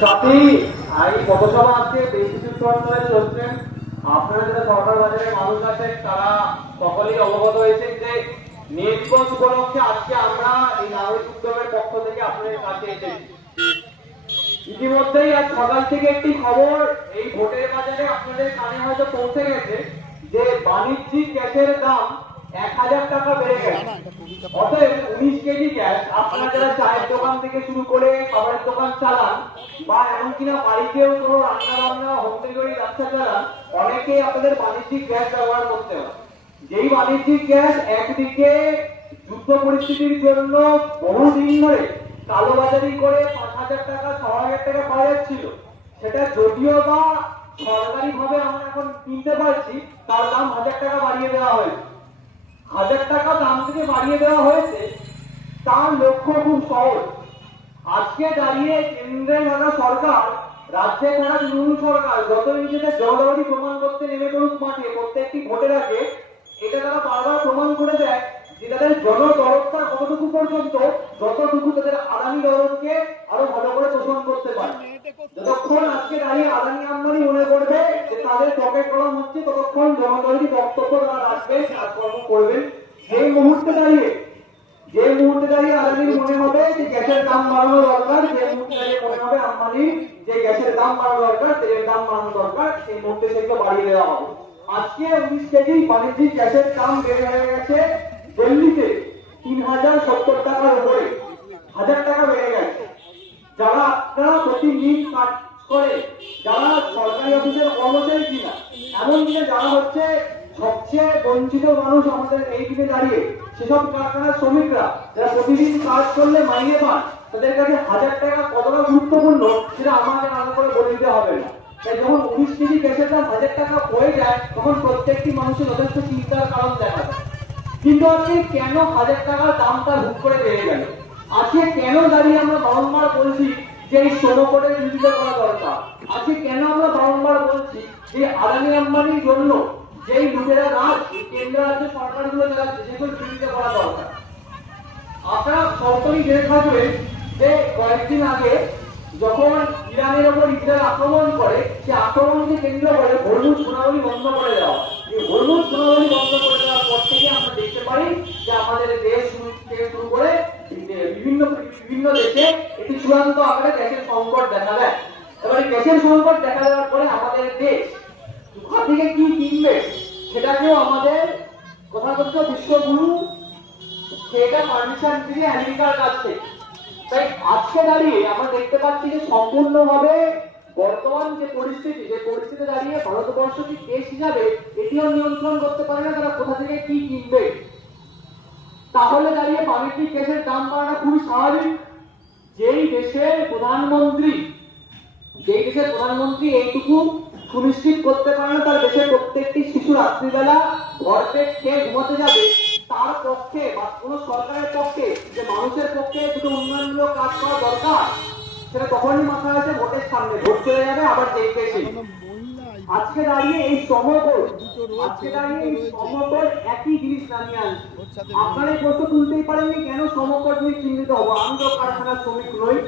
সাথী এই পথসভা আজকে বেশ কিছুক্ষণ ধরে চলছেন। আপনারা যারা সরকার বাজারের মানুষ আছেন তারা সকলেই অবগত হয়েছেন যে নেট দিবস উপলক্ষে আজকে আমরা এই নাগরিক উদ্যোগের পক্ষ থেকে আপনাদের কাছে এসেছি। ইতিমধ্যেই আজ সকাল থেকে একটি খবর এই ভোটের বাজারে আপনাদের কানে হয়তো পৌঁছে গেছে যে বাণিজ্যিক গ্যাসের দাম 1000 টাকা বেড়ে গেছে। অতএব 19 কেজি গ্যাস আপনারা যারা চায়ের দোকান থেকে শুরু করে খাবারের দোকান চালান বা এমনকি না বাড়িতেও কোনো রান্না বান্না হোম ডেলিভারি ব্যবসা চালান, অনেকেই আপনাদের বাণিজ্যিক গ্যাস ব্যবহার করতে হয়। যেই বাণিজ্যিক গ্যাস একদিকে যুদ্ধ পরিস্থিতির জন্য বহুদিন ধরে কালোবাজারি করে 5000 টাকা 6000 টাকা পাওয়া যাচ্ছিল, সেটা যদিও বা সরকারি ভাবে আমরা এখন কিনতে পারছি, তার দাম 1000 টাকা বাড়িয়ে দেওয়া হয়েছে। 1000 টাকা দাম থেকে বাড়িয়ে দেওয়া হয়েছে, তার লক্ষ্য খুব সহজ। আজকে দাঁড়িয়ে কেন্দ্রে থাকা সরকার, রাজ্যে থাকা তৃণমূল সরকার যত নিজেদের জনগণই প্রমাণ করতে নেমে পড়ুক মাঠে প্রত্যেকটি ভোটের আগে, এটা তারা বারবার প্রমাণ করে দেয় যে তাদের জনদরদটা কতটুকু পর্যন্ত, যতটুকু তাদের আদানি দরদকে আরো ভালো করে পোষণ করতে পারে। যতক্ষণ আজকে দাঁড়িয়ে আদানি আম্বানি মনে করবে যে তাদের পকেট গরম হচ্ছে, ততক্ষণ জনদরদি বক্তব্য তারা রাখবেন, কাজকর্ম করবেন। সেই মুহূর্তে দাঁড়িয়ে আদানির মনে হবে যে গ্যাসের দাম বাড়ানো দরকার, যে মুহূর্তে দাঁড়িয়ে মনে হবে আম্বানির যে গ্যাসের দাম বাড়ানো দরকার, তেলের দাম বাড়ানো দরকার, সেই মুহূর্তে সেগুলো বাড়িয়ে দেওয়া হবে। আজকে 19 কেজি বাণিজ্যিক গ্যাসের দাম বেড়ে হয়ে গেছে দিল্লিতে 3070 টাকার উপরে, 1000 টাকা বেড়ে গেছে। যারা আপনারা প্রতিদিন কাজ করে, যারা সরকারি অফিসের কর্মচারী কিনা, এমন দিনে যারা হচ্ছে সবচেয়ে বঞ্চিত মানুষ আমাদের এই দিনে দাঁড়িয়ে, সেসব কারখানার শ্রমিকরা যারা প্রতিদিন কাজ করলে মাইনে পান, তাদের কাছে 1000 টাকা কতটা গুরুত্বপূর্ণ সেটা আমাদের আলাদা করে বলে দিতে হবে না। তাই যখন 19 কেজি গ্যাসের দাম 1000 টাকা হয়ে যায়, তখন প্রত্যেকটি মানুষের যথেষ্ট চিন্তার কারণ দেখা যায়। কিন্তু আজকে কেন 1000 টাকার দামটা হুট করে বেড়ে গেল? আজকে কেন দাঁড়িয়ে আমরা বারংবার বলছি যে এই শ্রমকোটের বিরোধিতা করা দরকার? আজকে কেন আমরা বারংবার বলছি যে আদানি আম্বানির জন্য যেই লুটেরা রাজ কেন্দ্র রাজ্য সরকারগুলো চালাচ্ছে, সেগুলো বিরোধিতা করা দরকার। আপনারা সকলেই জেনে থাকবেন যে কয়েকদিন আগে যখন ইরানের ওপর ইসরায়েল আক্রমণ করে, সে আক্রমণকে কেন্দ্র করে হরমুজ গুণাবলী বন্ধ করে দেওয়া। এই হরমুজ গুণাবলী বন্ধ করে দেওয়ার পর থেকে আমরা দেখতে পারি যে আমাদের দেশ থেকে শুরু করে বিভিন্ন দেশে একটি চূড়ান্ত আকারে গ্যাসের সংকট দেখা দেয়। এবারে গ্যাসের সংকট দেখা দেওয়ার পরে আমাদের দেশ কোথা থেকে কি কিনবে সেটাকেও আমাদের কথাগত বিশ্বগুরু সেটা পারমিশন দিয়ে আমেরিকার কাছ থেকে। তাই আজকে দাঁড়িয়ে আমরা দেখতে পাচ্ছি যে সম্পূর্ণভাবে বর্তমান যে পরিস্থিতি দাঁড়িয়ে ভারতবর্ষ কি দেশ হিসাবে এটিও নিয়ন্ত্রণ করতে পারে না তারা কোথা থেকে কি কিনবে। তাহলে দাঁড়িয়ে বাণিজ্যিক গ্যাসের দাম বাড়ানো খুবই স্বাভাবিক। যেই দেশের প্রধানমন্ত্রী এইটুকু সুনিশ্চিত করতে পারে না তার দেশের প্রত্যেকটি শিশু রাত্রিবেলা ভরপেট খেয়ে ঘুমাতে যাবে, তার পক্ষে বা কোন সরকারের পক্ষে যে মানুষের পক্ষে দুটো উন্নয়নমূলক কাজ করা দরকার, সেটা তখনই মাথায় আছে ভোটের সামনে। ভোট চলে যাবে, আবার দেখবে আজকে দাঁড়িয়ে এই সমকর একই জিনিস নামিয়ে আনছে। আপনারা এই প্রশ্ন তুলতেই পারেননি কেন সমকর নিয়ে চিহ্নিত হবো? আমি তো কারখানার শ্রমিক নই,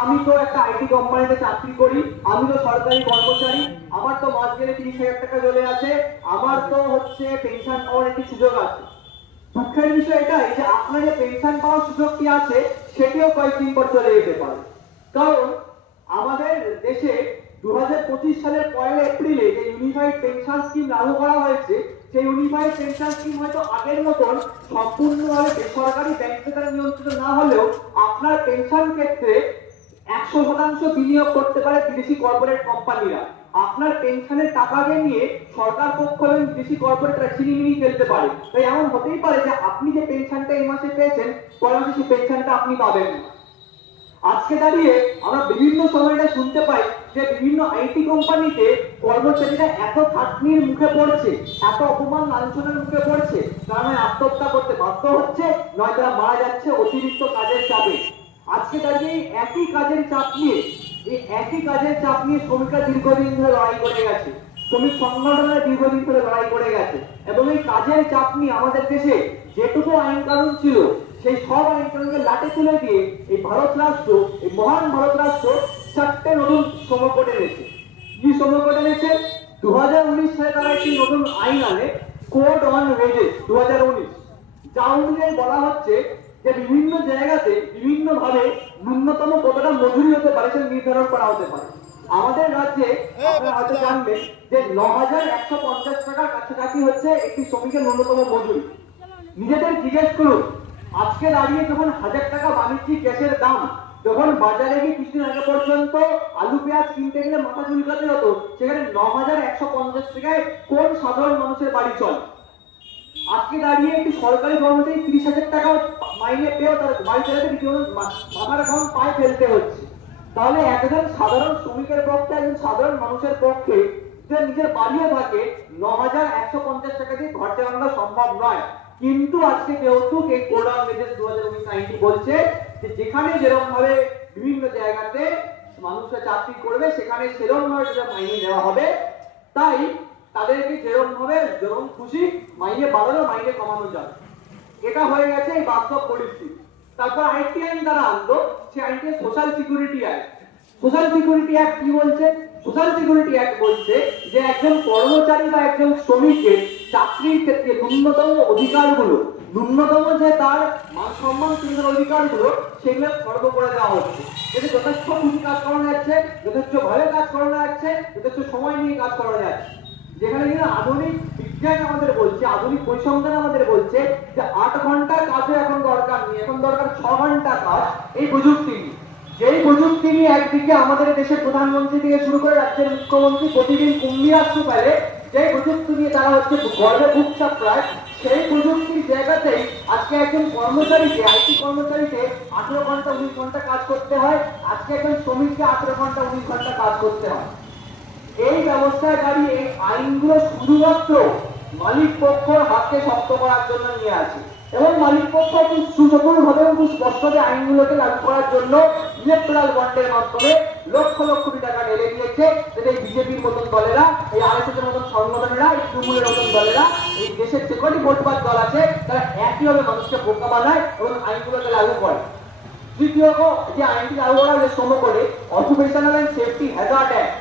আমি তো একটা আইটি কোম্পানিতে চাকরি করি, আমি তো সরকারি কর্মচারী, আমার তো মাস গেলে 30,000 টাকা চলে আসে, আমার তো হচ্ছে পেনশন পাওয়ার একটি সুযোগ আছে। দুঃখের বিষয় এটাই যে আপনার যে পেনশন পাওয়ার সুযোগটি আছে সেটিও কয়েকদিন পর চলে যেতে পারে। কারণ আমাদের দেশে 2025 সালের 1 এপ্রিলে যে ইউনিফাইড পেনশন স্কিম লাগু করা হয়েছে, সেই ইউনিফাইড পেনশন স্কিম হয়তো আগের মতন সম্পূর্ণভাবে বেসরকারি ব্যাংক দ্বারা নিয়ন্ত্রিত না হলেও আপনার পেনশন ক্ষেত্রে 100% বিনিয়োগ করতে পারে বিদেশি কর্পোরেট কোম্পানিরা। আপনার পেনশনের টাকাকে নিয়ে সরকার পক্ষ এবং বিদেশি কর্পোরেটরা ছিনিমিনি ফেলতে পারে। তাই এমন হতেই পারে যে আপনি যে পেনশনটা এই মাসে পেয়েছেন, পরের মাসে সেই পেনশনটা আপনি পাবেন না। আজকে দাঁড়িয়ে আমরা বিভিন্ন সময়টা শুনতে পাই যে বিভিন্ন আইটি কোম্পানিতে কর্মচারীরা এত খাটনির মুখে পড়ছে, এত অপমান লাঞ্ছনার মুখে পড়ছে, কারণ আত্মহত্যা করতে বাধ্য হচ্ছে, নয় তারা মারা যাচ্ছে অতিরিক্ত কাজের চাপে। আজকে দাঁড়িয়ে একই কাজের চাপ নিয়ে শ্রমিকরা দীর্ঘদিন ধরে লড়াই করে গেছে, শ্রমিক সংগঠনের দীর্ঘদিন ধরে লড়াই করে গেছে, এবং এই কাজের চাপ নিয়ে আমাদের দেশে যেটুকু আইন কানুন ছিল সেই সব আইন কানুনকে লাটে তুলে দিয়ে এই ভারত রাষ্ট্র, এই মহান ভারত রাষ্ট্র চারটে নতুন শ্রমকোড এনেছে। কি শ্রমকোড এনেছে? 2019 সালে তারা একটি নতুন আইন আনে, কোড অন ওয়েজেস 2019, যা অনুযায়ী বলা হচ্ছে যে বিভিন্ন জায়গাতে বিভিন্ন ভাবে ন্যূনতম কতটা মজুরি হতে পারে সেটা নির্ধারণ করা হতে পারে। আমাদের রাজ্যে আপনারা হয়তো জানবেন যে 9,150 টাকার কাছাকাছি হচ্ছে একটি শ্রমিকের ন্যূনতম মজুরি। নিজেদের জিজ্ঞেস করুন, আজকে দাঁড়িয়ে যখন 1000 টাকা বাণিজ্যিক গ্যাসের দাম, যখন বাজারে গিয়ে কিছুদিন আগে পর্যন্ত আলু পেঁয়াজ কিনতে গেলে মাথা চুলকাতে হতো, সেখানে 9,150 টাকায় কোন সাধারণ মানুষের বাড়ি চলে? আজকে দাঁড়িয়ে একটি সরকারি কর্মচারী 30,000 টাকা মাইনে পেয়েও তার বাড়ি চালাতে মাথার এখন পায়ে ফেলতে হচ্ছে। তাহলে একজন সাধারণ শ্রমিকের পক্ষে, একজন সাধারণ মানুষের পক্ষে যে নিজের বাড়িও থাকে, 9,150 টাকা দিয়ে ঘর চালানো সম্ভব নয়। কিন্তু আজকে যেহেতু এই কোড অন ওয়েজেস 2019 আইনটি বলছে যে যেখানে যেরকম ভাবে বিভিন্ন জায়গাতে মানুষরা চাকরি করবে সেখানে সেরকম ভাবে মাইনে দেওয়া হবে, তাই তাদেরকে যেরকম খুশি মাইনে বাড়ানো, মাইনে কমানো যাবে। এটা হয়ে গেছে এই বাস্তব পরিস্থিতি। তারপর আরেকটি আইন তারা আনলো, সেই আইনটি social security act. Social security act কি বলছে? সোশ্যাল সিকিউরিটি অ্যাক্ট বলছে যে একজন কর্মচারী বা একজন শ্রমিকের চাকরির ক্ষেত্রে ন্যূনতম অধিকারগুলো, ন্যূনতম যে তার মান সম্মান সুবিধার অধিকারগুলো, সেগুলো খর্ব করে দেওয়া হচ্ছে। এতে যথেষ্ট খুশি কাজ করানো যাচ্ছে, যথেষ্ট ভাবে কাজ করানো যাচ্ছে, যথেষ্ট সময় নিয়ে কাজ করানো যাচ্ছে। যেখানে কিনা আধুনিক বিজ্ঞান আমাদের বলছে, আধুনিক পরিসংখ্যান আমাদের বলছে যে 8 ঘন্টা কাজে এখন দরকার নেই, এখন দরকার 6 ঘন্টা কাজ। এই প্রযুক্তি নিয়ে, যেই প্রযুক্তি নিয়ে একদিকে আমাদের দেশের প্রধানমন্ত্রী থেকে শুরু করে রাজ্যের মুখ্যমন্ত্রী প্রতিদিন কুম্ভি আসতে পারে, যে প্রযুক্তি নিয়ে তারা হচ্ছে গর্বে বুক চাপড়ায়, সেই প্রযুক্তির জায়গাতেই আজকে একজন কর্মচারীকে, আইটি কর্মচারীকে 18 ঘন্টা 19 ঘন্টা কাজ করতে হয়। আজকে একজন শ্রমিককে 18 ঘন্টা 19 ঘন্টা কাজ করতে হয়। এই ব্যবস্থায় দাঁড়িয়ে এই আইনগুলো শুধুমাত্র মালিক পক্ষের হাতকে শক্ত করার জন্য নিয়ে আছে, এবং মালিক পক্ষ খুব সুচতুরভাবে এবং খুব স্পষ্টভাবে আইনগুলোকে লাগু করার জন্য ইলেকট্রাল বন্ডের মাধ্যমে লক্ষ লক্ষ কোটি টাকা ঢেলে দিয়েছে, যাতে এই বিজেপির মতন দলেরা, এই আরএসএস এর মতন সংগঠনেরা, এই তৃণমূলের মতন দলেরা, এই দেশের যে কটি ভোটবাদ দল আছে, তারা একইভাবে মানুষকে বোকা বানায় এবং আইনগুলোকে লাগু করে। দ্বিতীয় যে আইনটি লাগু করা হয়েছে শ্রম করে occupational and safety hazard act,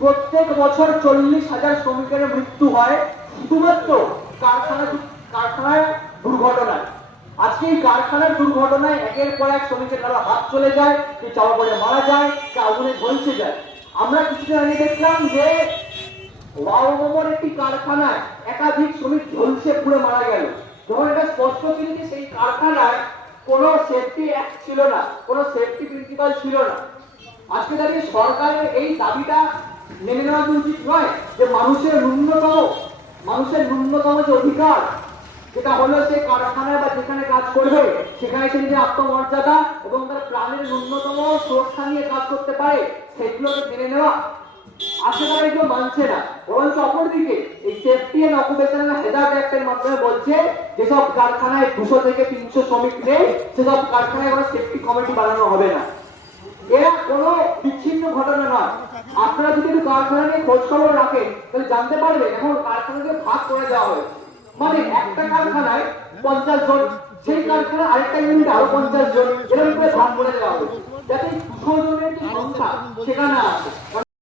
প্রত্যেক বছর 40,000 শ্রমিকের মৃত্যু হয় শুধুমাত্র কারখানায় দুর্ঘটনায়। আজকে এই কারখানার দুর্ঘটনায় একের পর এক শ্রমিকের দ্বারা হাত চলে যায়, কেউ চাপা পড়ে মারা যায়, কেউ আগুনে ঝলসে যায়। আমরা কিছুদিন আগে দেখলাম যে ওয়াওমোমোর একটি কারখানায় একাধিক শ্রমিক ঝলসে পুড়ে মারা গেল। যখন এটা স্পষ্ট ছিল যে সেই কারখানায় কোনো সেফটি অ্যাক্ট ছিল না, কোনো সেফটি প্রিন্সিপাল ছিল না। আজকে দাঁড়িয়ে সরকারের এই দাবিটা মেনে নেওয়া উচিত নয় যে মানুষের ন্যূনতম যে অধিকার, যেটা হলো সে কারখানায় বা যেখানে কাজ করবে সেখানে সে নিজের আত্মমর্যাদা এবং তার প্রাণের ন্যূনতম সুরক্ষা নিয়ে কাজ করতে পারে, সেগুলোকে মেনে নেওয়া আজকে তারা এগুলো মানছে না। বরঞ্চ অপরদিকে এই সেফটি এন্ড অকুপেশনাল হ্যাজার্ড অ্যাক্টের মাধ্যমে বলছে যেসব কারখানায় 200 থেকে 300 শ্রমিক নেই, সেসব কারখানায় কোনো সেফটি কমিটি বানানো হবে না। এরা কোনো বিচ্ছিন্ন ঘটনা নয়। আপনারা যদি একটু কারখানা নিয়ে খোঁজ খবর রাখেন তাহলে জানতে পারবেন এখন কারখানাকে ভাগ করে দেওয়া হয়েছে। মানে একটা কারখানায় 50 জন, সেই কারখানা আরেকটা ইউনিট আরো 50 জন, এরকম করে ভাগ করে দেওয়া হয়েছে, যাতে 200 জনের যে সংখ্যা সেখানে আসে।